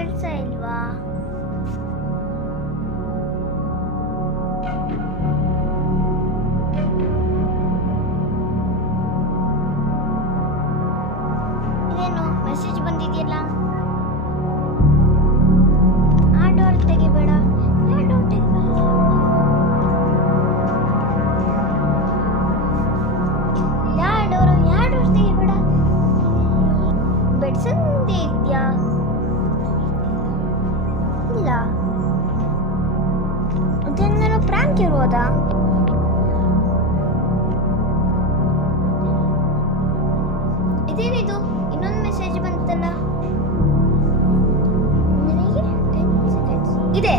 ಕೆಲಸ ಇಲ್ವಾ? ಇದೇನು ಮೆಸೇಜ್ ಬಂದಿದೆಯಲ್ಲ? ಆ ಡೋರ್ ತೆಗಿಬೇಡ, ಆ ಡೋರ್ ತೆಗಿಬೇಡ. ಯಾವ ಡೋರ್ ತೆಗಿಬೇಡ. ಬೆಡ್ಸಂದೆ ಇದೆಯಾ? ಇಲ್ಲ. ಇದನ್ನೇನೋ ಪ್ರ್ಯಾಂಕ್ ಇರೋದಾ? ಇದೇನಿದು? ಇನ್ನೊಂದು ಮೆಸೇಜ್ ಬಂತಲ್ಲ. ನನಗೆ 10 seconds ಇದೆ.